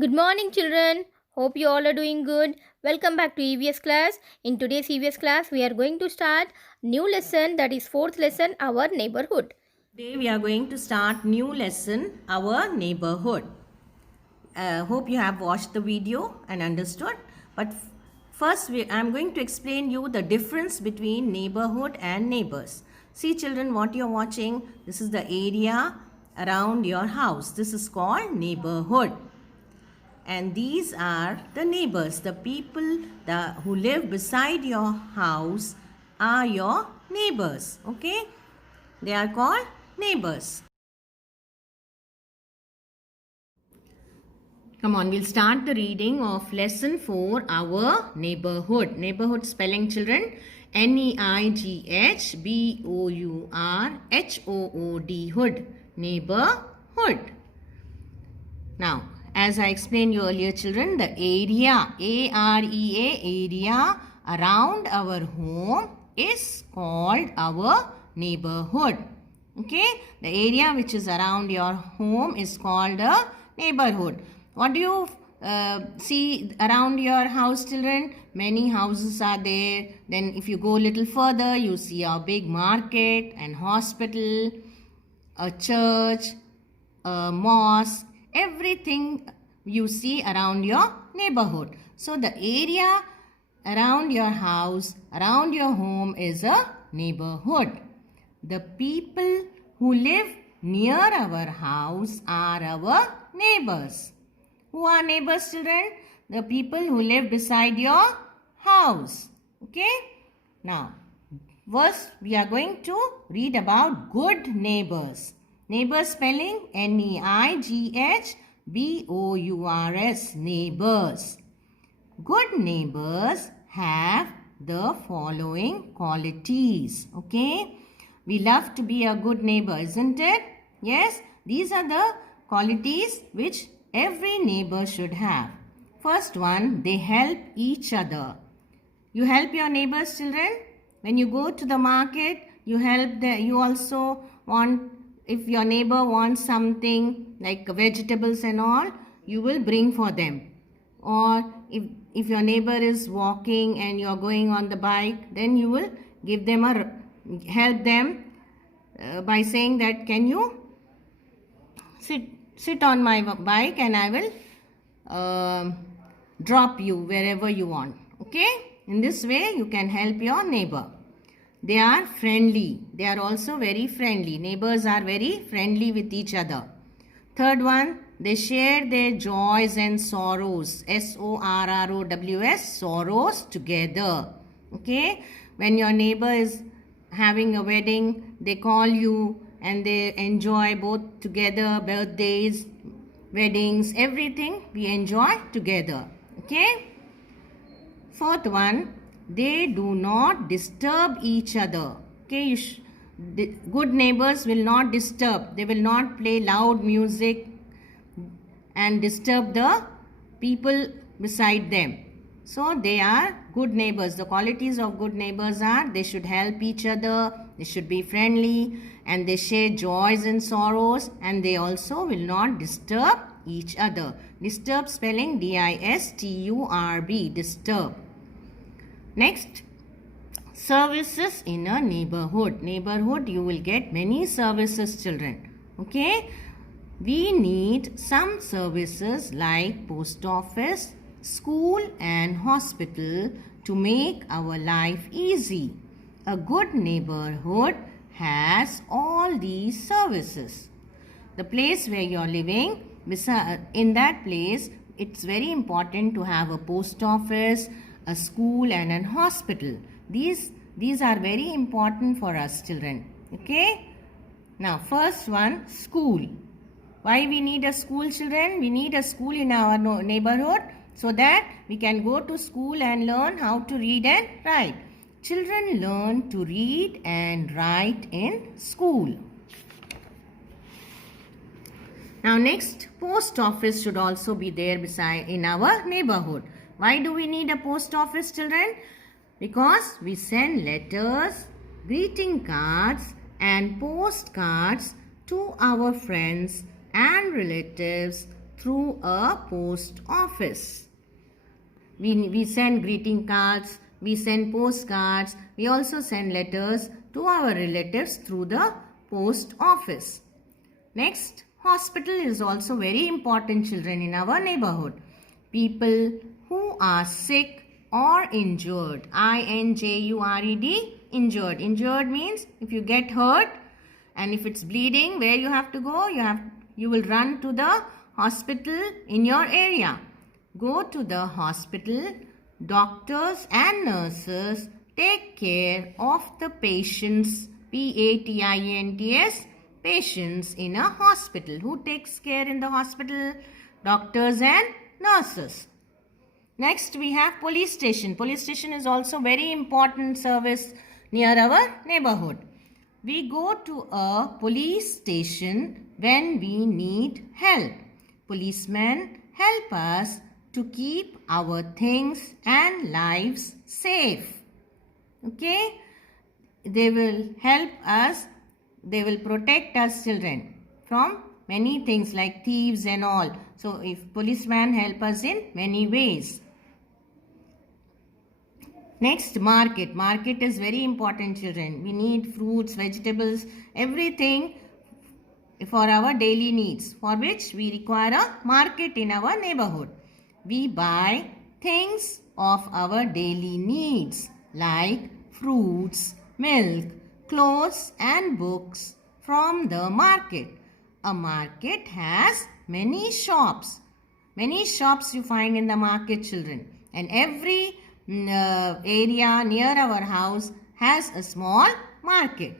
Good morning, children. Hope you all are doing good. Welcome back to EVS class. In today's EVS class, we are going to start new lesson, that is fourth lesson, our neighborhood. Today we are going to start new lesson, our neighborhood. Hope you have watched the video and understood. But first I am going to explain you the difference between neighborhood and neighbors. See children, what you are watching, this is the area around your house. This is called neighborhood. And these are the neighbors, the people who live beside your house are your neighbors. Okay, they are called neighbors. Come on, we'll start the reading of lesson 4, our neighborhood. Neighborhood spelling children, Neighborhood. Hood. Neighborhood. Now, as I explained you earlier children, the area, area around our home is called our neighborhood. Okay, the area which is around your home is called a neighborhood. What do you see around your house children? Many houses are there. Then if you go a little further, you see a big market and hospital, a church, a mosque, everything you see around your neighborhood. So the area around your house, around your home is a neighborhood. The people who live near our house are our neighbors. Who are neighbors children? The people who live beside your house. Okay. Now, first we are going to read about good neighbors. Neighbors spelling Neighbors. Neighbors. Good neighbors have the following qualities. Okay. We love to be a good neighbor, isn't it? Yes. These are the qualities which every neighbor should have. First one, they help each other. You help your neighbors children. When you go to the market, you help you also want, if your neighbor wants something like vegetables and all, you will bring for them. Or if your neighbor is walking and you are going on the bike, then you will give them help them by saying that, can you sit on my bike and I will drop you wherever you want. Okay, in this way you can help your neighbor. They are friendly. They are also very friendly. Neighbors are very friendly with each other. Third one, they share their joys and sorrows. SORROWS, sorrows together. Okay, when your neighbor is having a wedding, they call you and they enjoy both together, birthdays, weddings, everything we enjoy together. Okay. Fourth one, they do not disturb each other. Okay, good neighbors will not disturb. They will not play loud music and disturb the people beside them. So they are good neighbors. The qualities of good neighbors are they should help each other, they should be friendly, and they share joys and sorrows, and they also will not disturb each other. Disturb spelling DISTURB, disturb. Next, services in a neighborhood. Neighborhood, you will get many services children. Okay, we need some services like post office, school and hospital to make our life easy. A good neighborhood has all these services. The place where you are living, in that place, it's very important to have a post office, a school and an hospital. These are very important for us children. Okay. Now first one, school. Why we need a school children? We need a school in our neighborhood so that we can go to school and learn how to read and write. Children learn to read and write in school. Now next, post office should also be there beside in our neighborhood. Why do we need a post office children? Because we send letters, greeting cards and postcards to our friends and relatives through a post office. We send greeting cards, we send postcards, we also send letters to our relatives through the post office. Next, hospital is also very important, children, in our neighborhood. People who are sick or injured, I-N-J-U-R-E-D, injured. Injured means if you get hurt and if it's bleeding, where you have to go? You will run to the hospital in your area. Go to the hospital. Doctors and nurses take care of the patients, P-A-T-I-E-N-T-S, patients in a hospital. Who takes care in the hospital? Doctors and nurses. Next, we have police station. Police station is also very important service near our neighborhood. We go to a police station when we need help. Policemen help us to keep our things and lives safe. Okay? They will help us, they will protect us, children, from many things like thieves and all. So, if policemen help us in many ways. Next, market. Market is very important, children. We need fruits, vegetables, everything for our daily needs, for which we require a market in our neighborhood. We buy things of our daily needs like fruits, milk, clothes and books from the market. A market has many shops. Many shops you find in the market, children. And every area near our house has a small market.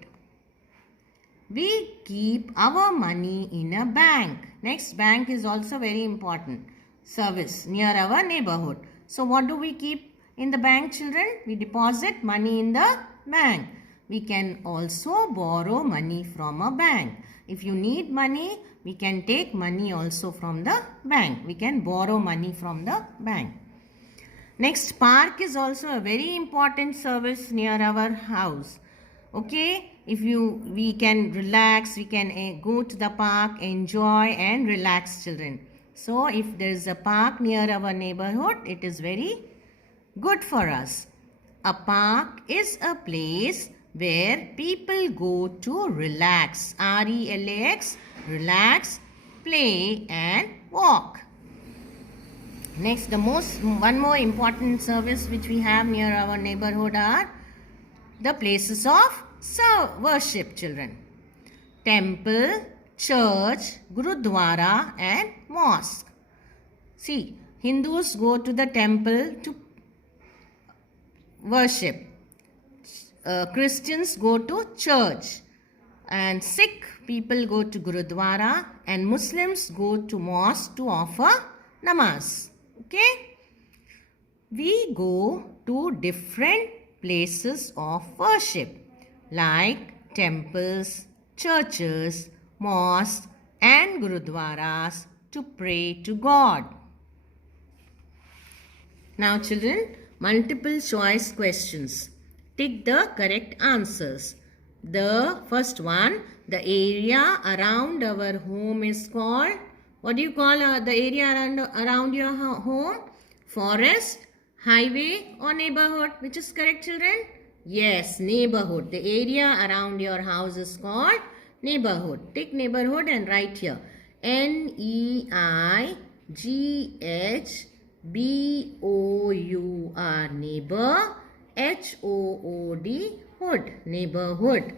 We keep our money in a bank. Next, bank is also very important service near our neighborhood. So, what do we keep in the bank, children? We deposit money in the bank. We can also borrow money from a bank. If you need money, we can take money also from the bank. We can borrow money from the bank. Next, park is also a very important service near our house. Okay, we can relax, we can go to the park, enjoy and relax, children. So, if there is a park near our neighborhood, it is very good for us. A park is a place where people go to relax, R-E-L-A-X, relax, play and walk. Next, one more important service which we have near our neighborhood are the places of worship, children. Temple, church, Gurudwara and mosque. See, Hindus go to the temple to worship. Christians go to church. And Sikh people go to Gurudwara and Muslims go to mosque to offer namaz. Okay? We go to different places of worship like temples, churches, mosques and gurudwaras to pray to God. Now children, multiple choice questions. Tick the correct answers. The first one, the area around our home is called, what do you call the area around your home? Forest, highway or neighborhood? Which is correct, children? Yes, neighborhood. The area around your house is called neighborhood. Take neighborhood and write here. N-E-I-G-H-B-O-U-R, neighbor. H-O-O-D, hood, neighborhood.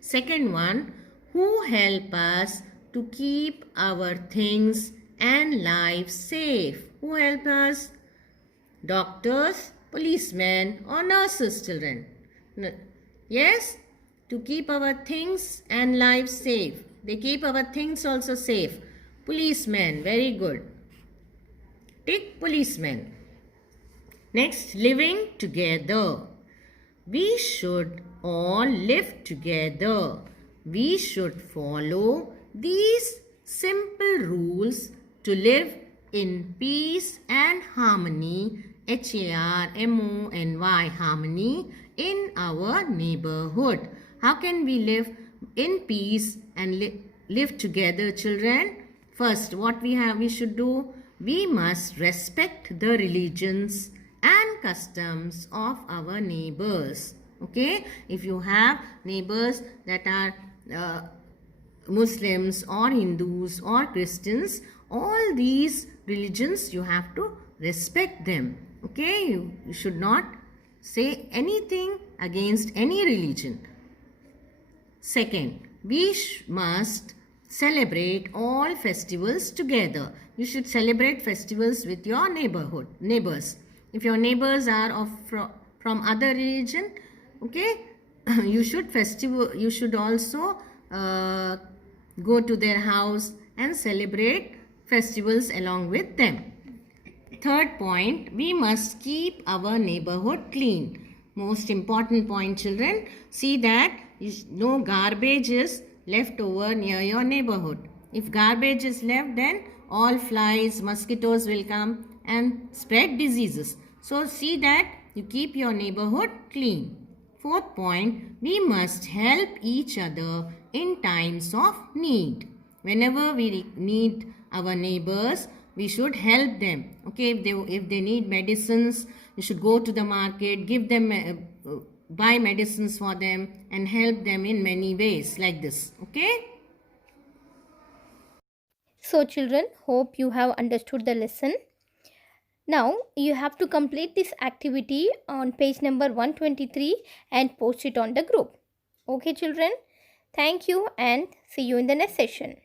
Second one, who help us to keep our things and lives safe? Who help us? Doctors, policemen or nurses, children? Yes? To keep our things and lives safe. They keep our things also safe. Policemen, very good. Tick policemen. Next, living together. We should all live together. We should follow these simple rules to live in peace and harmony, H-A-R-M-O-N-Y, harmony in our neighborhood. How can we live in peace and live together, children? First, what we should do, we must respect the religions and customs of our neighbors. Okay, if you have neighbors that are Muslims or Hindus or Christians, all these religions you have to respect them. Okay, you should not say anything against any religion. Second, we must celebrate all festivals together. You should celebrate festivals with your neighbors. If your neighbors are from other religion, okay, you should also go to their house and celebrate festivals along with them. Third point, we must keep our neighborhood clean. Most important point, children. See that no garbage is left over near your neighborhood. If garbage is left, then all flies, mosquitoes will come and spread diseases. So see that you keep your neighborhood clean. Fourth point, we must help each other in times of need. Whenever we need our neighbors, we should help them. Okay, if they need medicines, you should go to the market, give them buy medicines for them and help them in many ways like this. Okay. So children, hope you have understood the lesson. Now you have to complete this activity on page number 123 and post it on the group. Okay children, thank you and see you in the next session.